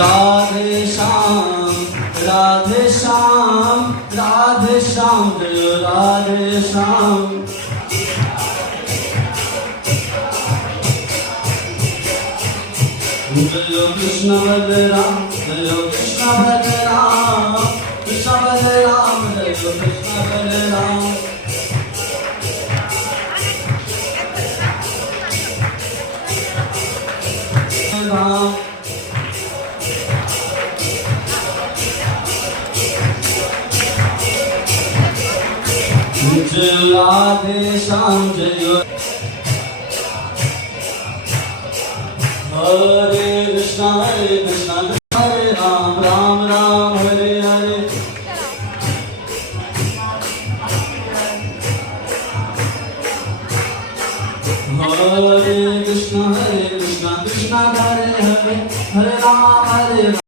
Radhe Shyam Radhe Shyam Radhe Shyam Joy Radhe Shyam Joy Krishna Balaram Joy Krishna Balaram Krishna Balaram Joy Krishna Balaram Jai Radhe Shyam Jai Hare Krishna Hare Ram Ram Ram Hare Hare Hare Krishna Krishna Hare Hare Hare Ram Hare